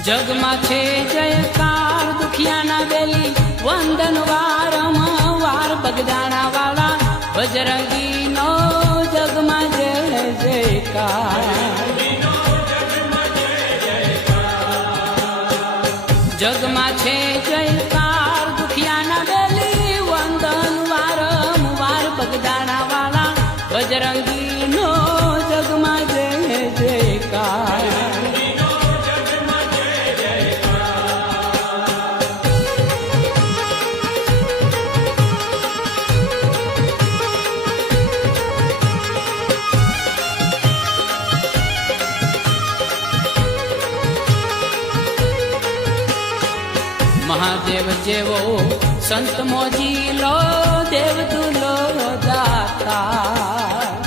જગમાં છે જયકાર દુખિયાના બેલી વંદન વારંવાર બગદાણા વાળા બજરંગીનો જગમાં જય જયકાર જગમાં છે જયકાર દુખિયાના બેલી વંદન વારંવાર બગદાણા વાળા બજરંગીનો જગમાં જય જયકાર મહાદેવ જેવો સંત મોજીલો દેવ દુલો દાતા